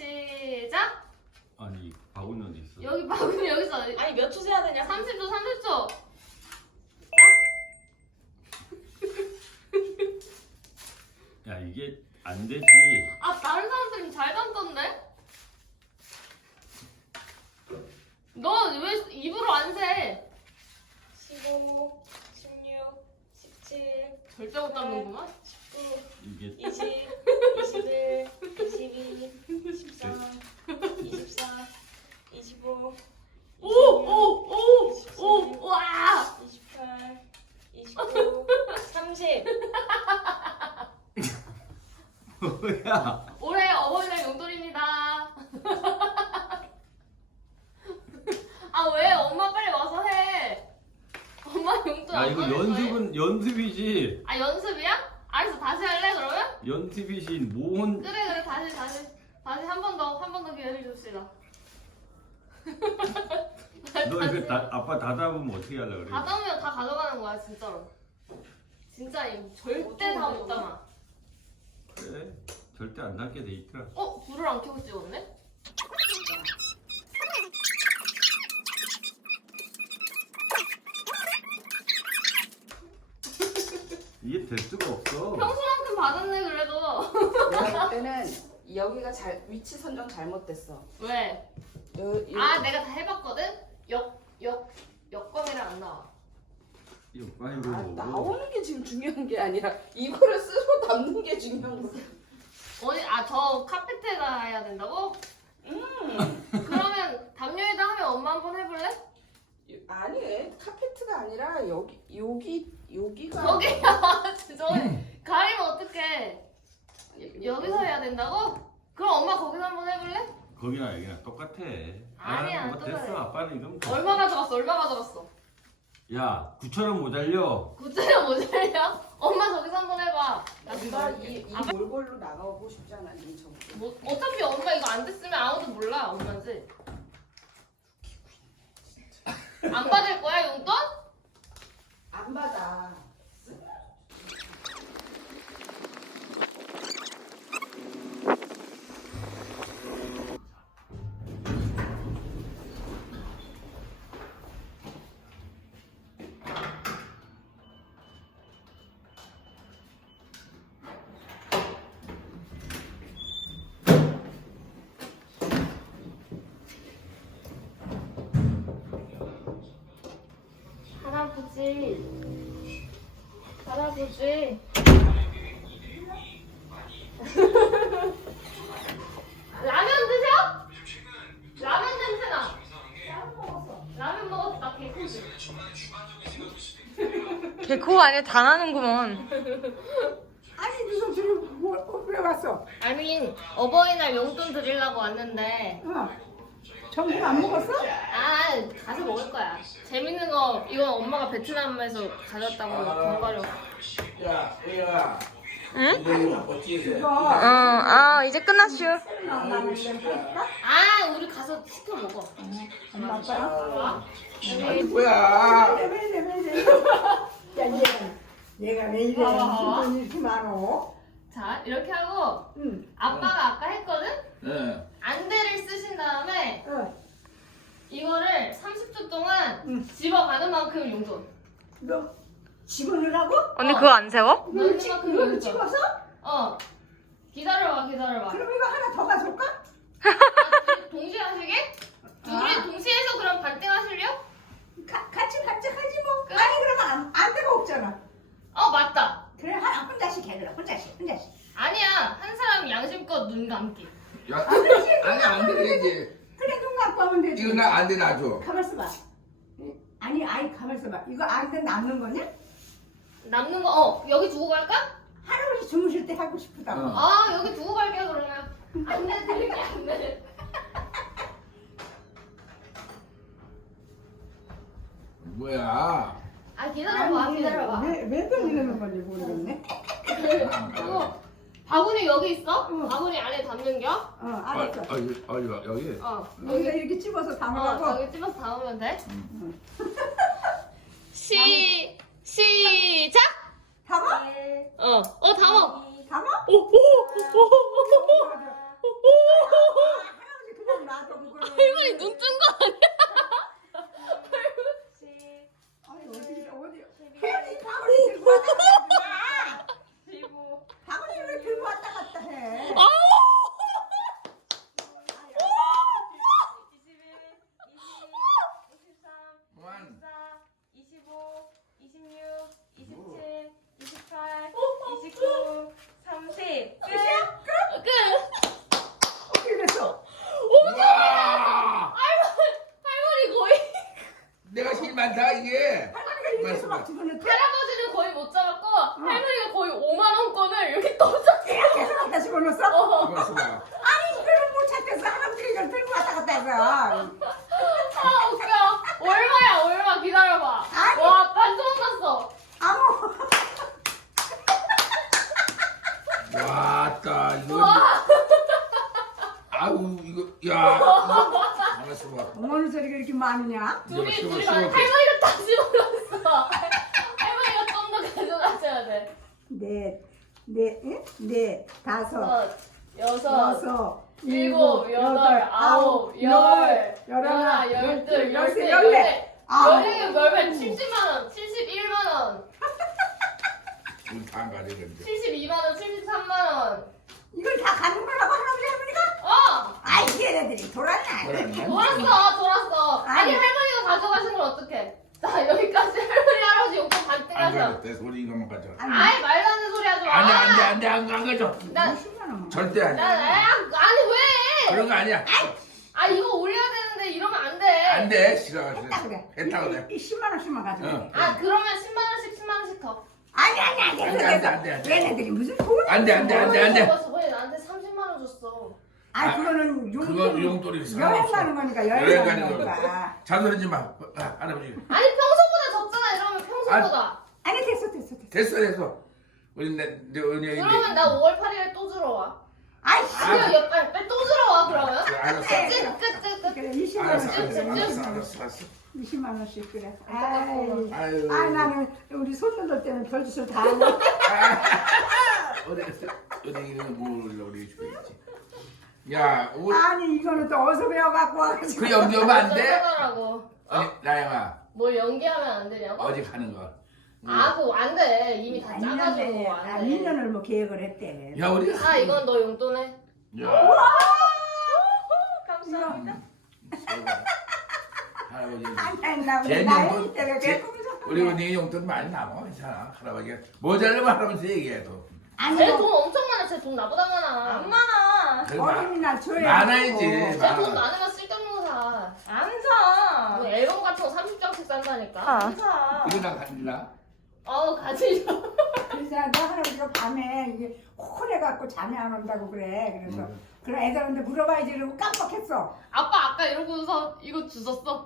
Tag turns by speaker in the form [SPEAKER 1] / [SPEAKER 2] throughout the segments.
[SPEAKER 1] 시작.
[SPEAKER 2] 아니 바구니 어디 있어?
[SPEAKER 1] 여기 바구니 여기 있어.
[SPEAKER 3] 아니 몇 초 세야 되냐?
[SPEAKER 1] 30초 30초.
[SPEAKER 2] 야 이게 안 되지.
[SPEAKER 1] 아 다른 사람들은 잘 담던데? 너 왜 입으로 안 세?
[SPEAKER 3] 15, 16, 17,
[SPEAKER 1] 절대 못 담는구만.
[SPEAKER 3] 19,
[SPEAKER 2] 이게
[SPEAKER 3] 20, 21, 22, 23, 24, 25,
[SPEAKER 1] 오오오오 와.
[SPEAKER 3] 28, 29, 30.
[SPEAKER 2] 뭐야?
[SPEAKER 1] 올해 어버이날 용돈입니다. 아 왜? 엄마 빨리 와서 해. 엄마 용돈
[SPEAKER 2] 야
[SPEAKER 1] 안
[SPEAKER 2] 이거
[SPEAKER 1] 받을 거야?
[SPEAKER 2] 연습이지.
[SPEAKER 1] 아 연습이야? 알았어 다시 할래 그러면?
[SPEAKER 2] 연습이지 모혼.
[SPEAKER 1] 그래 다시 한 번 더 기회를 줍시다.
[SPEAKER 2] 너 이거 아빠 다 잡으면 어떻게 하려 그래?
[SPEAKER 1] 다 담으면 다 가져가는 거야 진짜로. 진짜 이거 절대 다 못 담아.
[SPEAKER 2] 그래 절대 안 닿게 돼 있더라.
[SPEAKER 1] 불을 안 켜고 찍었네?
[SPEAKER 2] 이게 될 수가 없어.
[SPEAKER 1] 평소만큼 받았네 그래도.
[SPEAKER 4] 내가 그때는 여기가 위치 선정 잘못됐어.
[SPEAKER 1] 왜? 내가 다 해봤거든? 여권이랑 안 나와.
[SPEAKER 2] 이거 아이고.
[SPEAKER 4] 나오는 게 지금 중요한 게 아니라 이거를 쓰고 담는 게 중요한 거야.
[SPEAKER 1] 저 카페트에다 해야 된다고? 그러면 담요에다 하면 엄마 한번 해볼래?
[SPEAKER 4] 아니 카페트가 아니라 여기가
[SPEAKER 1] 저기야 진짜 가리면 어떡해. 여기서 해야 된다고? 그럼 엄마 거기서 한번 해볼래?
[SPEAKER 2] 거기나 여기나 똑같아.
[SPEAKER 1] 아니야,
[SPEAKER 2] 뭐 됐어.
[SPEAKER 1] 똑같아.
[SPEAKER 2] 아빠는 이건 뭐.
[SPEAKER 1] 얼마 가져갔어?
[SPEAKER 2] 야 9,000원 모자려.
[SPEAKER 1] 구찌랑 모자이야? 엄마 저기서 한번 해봐.
[SPEAKER 4] 내가 이 몰골로 나가고 싶지 않아 이 정도.
[SPEAKER 1] 뭐, 어차피 엄마 이거 안 됐으면 아무도 몰라 엄마인지. 안 받을 거야 용돈?
[SPEAKER 4] 안 받아.
[SPEAKER 1] 할아버지 라면 드셔? 라면 냄새나. 라면 먹었어. 나 개코지.
[SPEAKER 3] 개코 안에 다 나는구먼.
[SPEAKER 5] 아니 무슨 소리 왜 왔어?
[SPEAKER 1] 아니 어버이날 용돈 드리려고 왔는데
[SPEAKER 5] 점심 안 먹었어?
[SPEAKER 1] 가서 먹을 거야. 재밌는 거 이건 엄마가 베트남에서 가졌다고 견과류.
[SPEAKER 6] 야, 혜영아.
[SPEAKER 3] 응?
[SPEAKER 6] 이거 어찌 해?
[SPEAKER 3] 이제 끝났슈.
[SPEAKER 1] 우리 가서 시켜 먹어.
[SPEAKER 5] 엄마 아빠랑?
[SPEAKER 6] 아니 뭐야?
[SPEAKER 5] 왜? 야 얘가 왜 이래? 무슨 이렇게 많어?
[SPEAKER 1] 자 이렇게 하고
[SPEAKER 5] 응.
[SPEAKER 1] 아빠가 아까 했거든?
[SPEAKER 6] 네.
[SPEAKER 1] 안대를 쓰신 다음에 이거를 30초 동안
[SPEAKER 5] 응.
[SPEAKER 1] 집어가는 만큼 용돈.
[SPEAKER 5] 너 집어넣으라고?
[SPEAKER 3] 언니 그거 안 세워?
[SPEAKER 1] 넣는
[SPEAKER 5] 이걸
[SPEAKER 1] 만큼
[SPEAKER 5] 이걸
[SPEAKER 1] 용돈.
[SPEAKER 5] 집어서?
[SPEAKER 1] 기다려봐.
[SPEAKER 5] 그럼 이거 하나 더 가져올까?
[SPEAKER 1] 동시에 하시게? 둘이 동시에 해서 그럼 반띵 하실래요?
[SPEAKER 5] 같이 하지 뭐.
[SPEAKER 1] 그래.
[SPEAKER 5] 아니 그러면 안 데가 없잖아.
[SPEAKER 1] 맞다.
[SPEAKER 5] 그래 혼자씩 해 그래 혼자씩.
[SPEAKER 1] 아니야. 한 사람 양심껏 눈 감기.
[SPEAKER 6] 야, 아니 안 되지.
[SPEAKER 5] 그래 눈 감고 하면 되지.
[SPEAKER 6] 이거 나 안 돼 놔줘.
[SPEAKER 5] 가만 있어봐. 아니 가만 있어봐. 이거 안돼 남는 거냐?
[SPEAKER 1] 남는 거 여기 두고 갈까?
[SPEAKER 5] 할아버지 주무실 때 하고 싶다고.
[SPEAKER 1] 여기 두고 갈게요 그러면. 안내 드릴게 안내.
[SPEAKER 6] 뭐야?
[SPEAKER 1] 기다려봐.
[SPEAKER 5] 왜 걸리는 건지 모르겠네.
[SPEAKER 1] 바구니 여기 있어?
[SPEAKER 5] 응.
[SPEAKER 1] 바구니 안에 담는겨?
[SPEAKER 5] 알았어.
[SPEAKER 6] 여기.
[SPEAKER 5] 여기다 이렇게 집어서 담으라고.
[SPEAKER 1] 여기 집어서 담으면 돼.
[SPEAKER 5] 응.
[SPEAKER 1] 시작!
[SPEAKER 5] 담아?
[SPEAKER 1] 담아.
[SPEAKER 5] 담아?
[SPEAKER 1] 오.
[SPEAKER 5] 할아버지 그냥 놔둬 그거를.
[SPEAKER 1] 할머니 눈 뜬 거 아니야?
[SPEAKER 5] 아니 어디 혜연이 바구니 들고 왔다 갔다 해. 바구니를 왜 들고 왔다 갔다 해.
[SPEAKER 1] 아!
[SPEAKER 3] 29, 30.
[SPEAKER 5] 어떻게 됐어?
[SPEAKER 6] 와!
[SPEAKER 1] 할머니 거의
[SPEAKER 6] 내가 제일 많다 이게.
[SPEAKER 5] 할머니가 이렇게 막 집어넣대.
[SPEAKER 1] 할아버지는 거의 못 잡았고 할머니가 거의 5만 원권을 이렇게 떠졌어.
[SPEAKER 5] 계속 갖다 집어넣었어?
[SPEAKER 6] 이거 봐.
[SPEAKER 5] 아니 이거를 못 찾겠어. 할아버지가 이걸 들고 왔다 갔다 해서.
[SPEAKER 1] 아 웃겨. 얼마 기다려봐.
[SPEAKER 5] 아니.
[SPEAKER 1] 와 반토막 났어.
[SPEAKER 5] 아무.
[SPEAKER 6] 왔다 이거. 아우 이거 야. 가만있어 봐.
[SPEAKER 5] 어머니 소리가 이렇게 많으냐?
[SPEAKER 1] 둘이
[SPEAKER 6] 씹어,
[SPEAKER 1] 둘이
[SPEAKER 6] 씹어.
[SPEAKER 1] 할머니가 다 집어넣었어. 할머니가 좀 더 가져가셔야 돼.
[SPEAKER 5] 넷, 다섯,
[SPEAKER 1] 여섯, 일곱, 여덟, 아홉, 열, 열하나, 열둘, 열세, 열네. 열네 열면 70만 원, 71만 원,
[SPEAKER 6] 우리 다안 가져 근데.
[SPEAKER 1] 72만 원, 73만 원.
[SPEAKER 5] 이걸 다 가는 거라고 할아버지 할머니가? 아이 얘네들이 돌았나?
[SPEAKER 1] 돌았어. 아니
[SPEAKER 5] 아니.
[SPEAKER 1] 할머니가 가져가신 걸 어떡해? 자 여기까지 할머니 할아버지 용돈 반뜩
[SPEAKER 6] 안
[SPEAKER 1] 하셔.
[SPEAKER 6] 가져. 내 소리 이것만 가져.
[SPEAKER 1] 아이 말도 안 되는 소리 하지 마.
[SPEAKER 6] 안돼 안 가져.
[SPEAKER 1] 난,
[SPEAKER 5] 10만 원.
[SPEAKER 6] 절대 안 돼.
[SPEAKER 1] 아니 왜?
[SPEAKER 6] 그런 거 아니야.
[SPEAKER 1] 아 이거 올려야 되는데 이러면 안 돼.
[SPEAKER 6] 안 돼. 싫어.
[SPEAKER 5] 했다 그래.
[SPEAKER 6] 했다 그래.
[SPEAKER 5] 이 10만 원씩만 가져가.
[SPEAKER 6] 응.
[SPEAKER 1] 아 그러면 10만 원씩 10만 원씩 더.
[SPEAKER 5] 아니
[SPEAKER 6] 안 돼.
[SPEAKER 5] 얘네들이 무슨 돈을
[SPEAKER 6] 안 돼.
[SPEAKER 1] 저번에 나한테 30만 원 줬어.
[SPEAKER 5] 아 그거는
[SPEAKER 6] 그거 용돈이
[SPEAKER 5] 여행 가는 거니까 여행 가는 거니까.
[SPEAKER 6] 자소리지 마. 할아버지.
[SPEAKER 1] 아니 평소보다 적잖아 이러면 평소보다.
[SPEAKER 5] 아니 됐어.
[SPEAKER 6] 됐어. 우리 내 은혜.
[SPEAKER 1] 그러면 나 5월 8일에 또 주러 와.
[SPEAKER 5] 아이
[SPEAKER 1] 빨리 또 주러 와 그러면.
[SPEAKER 6] 알았어.
[SPEAKER 1] 끝.
[SPEAKER 5] 그래 20만 원씩 20만 원씩 그래.
[SPEAKER 6] 아유.
[SPEAKER 5] 아 나는 우리 손녀들 때문에 별짓을 다 하네.
[SPEAKER 6] 은행이는 뭘 우리 줘야지. 야, 우리
[SPEAKER 5] 아니 이거는 또 어디서 배워갖고 와가지고.
[SPEAKER 6] 그 연기하면 안 돼?
[SPEAKER 1] 하라고.
[SPEAKER 6] 아니 나영아
[SPEAKER 1] 뭘 연기하면 안 되냐고?
[SPEAKER 6] 어디 가는 거?
[SPEAKER 1] 아 그거 안 돼. 이미 다 짜가지고
[SPEAKER 5] 2년에
[SPEAKER 1] 안 돼.
[SPEAKER 5] 2년을 뭐 계획을 했대.
[SPEAKER 6] 야 우리.
[SPEAKER 1] 아 이건 너 용돈해.
[SPEAKER 6] 야.
[SPEAKER 3] 감사합니다.
[SPEAKER 6] 할아버지.
[SPEAKER 5] 아니 나 우리
[SPEAKER 6] 쟤는
[SPEAKER 5] 나이
[SPEAKER 6] 뭐-
[SPEAKER 5] 때문에
[SPEAKER 6] 쟤-
[SPEAKER 5] 배꼽이 잡고.
[SPEAKER 6] 우리 언니 용돈 많이 남아 괜찮아 할아버지가 모자르면 할아버지 얘기해도.
[SPEAKER 5] 아니
[SPEAKER 1] 쟤 돈 엄청 많아. 쟤 돈 나보다 많아.
[SPEAKER 3] 안 많아.
[SPEAKER 6] 그래, 마-
[SPEAKER 5] 어린이날 줘야
[SPEAKER 6] 많아야지.
[SPEAKER 1] 쟤 돈 많으면 쓸데없는 거 사.
[SPEAKER 3] 안 사.
[SPEAKER 1] 뭐 앨범 같은 거 30장씩 산다니까.
[SPEAKER 3] 안 사.
[SPEAKER 6] 이거 나 간지나?
[SPEAKER 1] 가지.
[SPEAKER 5] 그래서 너 할아버지가 밤에 이게 코콜해갖고 잠이 안 온다고 그래. 그래서 그럼 애들한테 물어봐야지 이러고 깜빡했어.
[SPEAKER 1] 아빠 아까 이러고서 이거 주웠어.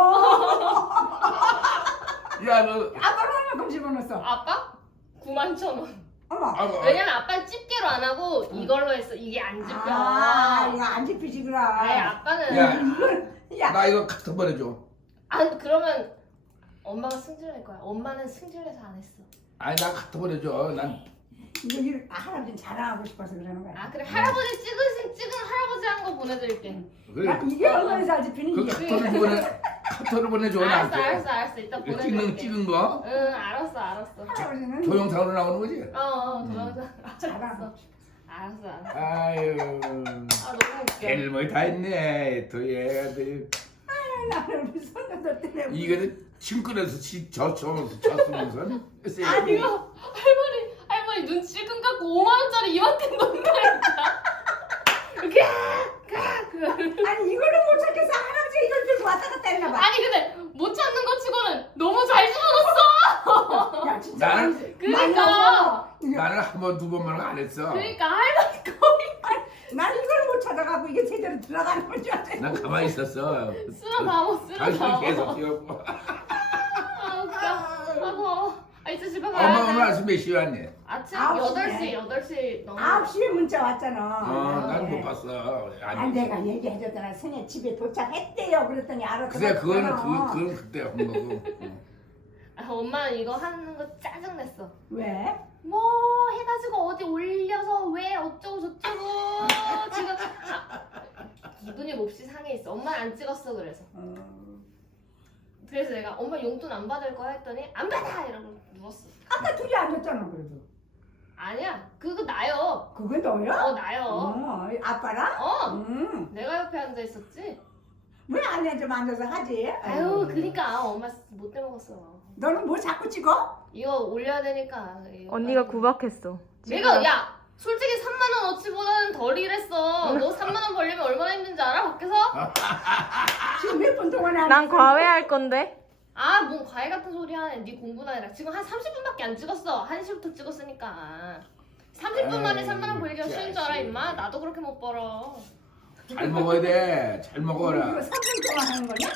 [SPEAKER 6] 야 너.
[SPEAKER 5] 아빠는 얼마큼 집어넣었어?
[SPEAKER 1] 아빠? 91,000원.
[SPEAKER 5] 어머.
[SPEAKER 1] 왜냐면 아빠는 집게로 안 하고 이걸로 했어. 이게 안 집혀.
[SPEAKER 5] 아 이거 안 집히지 그럼.
[SPEAKER 1] 아니 아빠는
[SPEAKER 6] 야.
[SPEAKER 5] 야
[SPEAKER 6] 나 이거 카톡 보내줘.
[SPEAKER 1] 그러면 엄마가 승질낼 거야. 엄마는 승질내서 안 했어.
[SPEAKER 6] 아니 나 카톡 보내줘. 난
[SPEAKER 5] 이거 할아버지는 자랑하고 싶어서 그러는 거야.
[SPEAKER 1] 아 그래 할아버지 찍은 할아버지 한 거 보내드릴게.
[SPEAKER 6] 그래.
[SPEAKER 5] 아, 이게 얼마나 잘 집히는
[SPEAKER 6] 그
[SPEAKER 5] 게.
[SPEAKER 6] 카톡을 보내줘 나한테.
[SPEAKER 1] 알았어. 이따
[SPEAKER 6] 이거
[SPEAKER 1] 보내드릴게.
[SPEAKER 6] 찍는 거?
[SPEAKER 1] 응 알았어.
[SPEAKER 5] 할아버지는
[SPEAKER 6] 동영상으로 나오는 거지?
[SPEAKER 1] 동영상.
[SPEAKER 5] 자랑.
[SPEAKER 1] 알았어.
[SPEAKER 6] 아유.
[SPEAKER 1] 너무 웃겨.
[SPEAKER 6] 별걸 다 했네. 또 얘가
[SPEAKER 5] 나는 우리 손녀들 때문에.
[SPEAKER 6] 이거는 친구에서 졌으면서
[SPEAKER 1] 아니 이거 할머니 눈 찔끔 갖고 5만 원짜리 이만큼 넣는다니까. 이렇게
[SPEAKER 5] 아니 이거를 못 찾겠어. 할아버지가 이걸 들고 왔다 갔다 했나 봐.
[SPEAKER 1] 아니 근데 못 찾는 거 치고는 너무 잘 집어넣었어.
[SPEAKER 5] 야 진짜.
[SPEAKER 6] 나는-
[SPEAKER 1] 그러니까
[SPEAKER 6] 나는 한 번 두 번만 안 했어.
[SPEAKER 1] 할머니 거의
[SPEAKER 5] 나는 이걸 못 찾아가고 이게 제대로 들어가는 건줄 알았어.
[SPEAKER 6] 난 가만히 있었어. 당신은 계속
[SPEAKER 1] 쓸어
[SPEAKER 6] 뛰었고.
[SPEAKER 1] 아 웃겨. 이제 집에
[SPEAKER 6] 엄마
[SPEAKER 1] 가야
[SPEAKER 6] 오늘
[SPEAKER 1] 돼.
[SPEAKER 6] 아침 몇 시에 왔니?
[SPEAKER 1] 아침
[SPEAKER 5] 9시네.
[SPEAKER 1] 8시 넘어.
[SPEAKER 5] 9시에 문자 왔잖아.
[SPEAKER 6] 난 못 봤어.
[SPEAKER 5] 아니 내가 얘기해줬잖아. 승혜 집에 도착했대요. 그랬더니 알았어.
[SPEAKER 6] 그래 그건 그때 한 거고.
[SPEAKER 1] 엄마는 이거 하는 거 짜증냈어.
[SPEAKER 5] 왜?
[SPEAKER 1] 뭐 해가지고 어디 올려서 왜 어쩌고 저쩌고 지금 기분이 몹시 상해 있어. 엄마는 안 찍었어 그래서. 그래서 내가 엄마 용돈 안 받을 거야 했더니 안 받아 이러고 누웠어.
[SPEAKER 5] 아까 둘이 앉았잖아 그래도.
[SPEAKER 1] 아니야 그거 나요.
[SPEAKER 5] 그건 너야?
[SPEAKER 1] 나요.
[SPEAKER 5] 아빠랑?
[SPEAKER 1] 내가 옆에 앉아 있었지.
[SPEAKER 5] 왜 안에 좀 앉아서 하지?
[SPEAKER 1] 아유 그니까 엄마 못 떼먹었어.
[SPEAKER 5] 너는 뭐 자꾸 찍어?
[SPEAKER 1] 이거 올려야 되니까.
[SPEAKER 3] 언니가 구박했어.
[SPEAKER 1] 내가 야 솔직히 3만 원어치보다는 덜 일했어. 너 3만 원 벌려면 얼마나 힘든지 알아 밖에서?
[SPEAKER 5] 지금 몇 분 동안 안
[SPEAKER 3] 난 과외할 건데.
[SPEAKER 1] 아, 뭔 과외 같은 소리 하네. 네 공부나 해라. 지금 한 30분밖에 안 찍었어. 1시부터 찍었으니까. 30분 만에 3만 원 벌기가 쉬운 줄 알아, 임마? 나도 그렇게 못 벌어.
[SPEAKER 6] 잘 먹어야 돼. 잘
[SPEAKER 5] 이거
[SPEAKER 6] 먹어라.
[SPEAKER 5] 3분 동안 하는 거냐?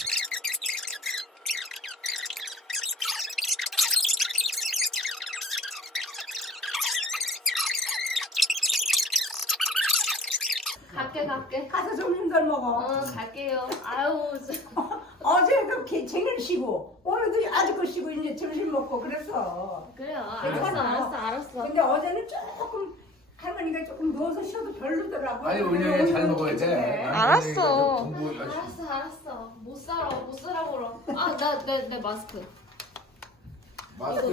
[SPEAKER 1] 갈게.
[SPEAKER 5] 가서 손님들 먹어.
[SPEAKER 1] 갈게요. 아유,
[SPEAKER 5] 어제도 쟁일 쉬고 오늘도 아직도 쉬고 이제 점심 먹고 그래서.
[SPEAKER 1] 그래요.
[SPEAKER 5] 괜찮아.
[SPEAKER 1] 알았어.
[SPEAKER 5] 근데 어제는 조금 할머니가 조금 누워서 쉬어도 별로더라고.
[SPEAKER 6] 아니
[SPEAKER 5] 근데
[SPEAKER 6] 은영이 잘
[SPEAKER 5] 오늘은
[SPEAKER 6] 먹어야 돼.
[SPEAKER 5] 괜찮네.
[SPEAKER 3] 알았어.
[SPEAKER 6] 공부 열심히.
[SPEAKER 1] 알았어. 못 쓰라고 그러. 아, 내 마스크.
[SPEAKER 6] 마스크.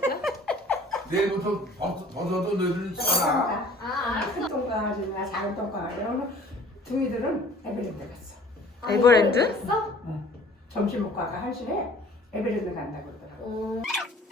[SPEAKER 6] 내일부터 벗어도 너희들 써라.
[SPEAKER 5] 큰 똥강아지나 작은 똥강아지 오늘 둥이들은 에베랜드 갔어.
[SPEAKER 3] 에버랜드?
[SPEAKER 1] 했어?
[SPEAKER 5] 점심 먹고 아까 1시에 에베랜드 간다고 그러더라고.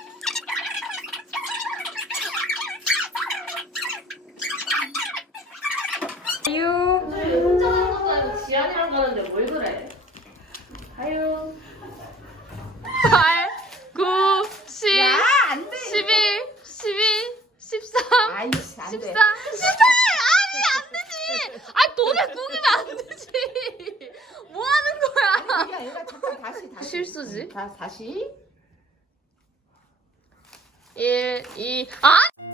[SPEAKER 3] 유.
[SPEAKER 1] 혼자 가는 것도 아니고 지안이랑 가는데 뭘 그래? 아유.
[SPEAKER 3] 8, 9, 10,
[SPEAKER 5] 야, 안 돼.
[SPEAKER 3] 11, 12, 13,
[SPEAKER 5] 아이씨, 안
[SPEAKER 3] 14, 18!
[SPEAKER 5] 돼.
[SPEAKER 3] 아니, 안 되지! 아니, 돈에 구기면 안 되지! 뭐 하는 거야?
[SPEAKER 5] 그게 아니라 잠깐 다시.
[SPEAKER 3] 실수지?
[SPEAKER 5] 다시.
[SPEAKER 3] 1, 2, 아!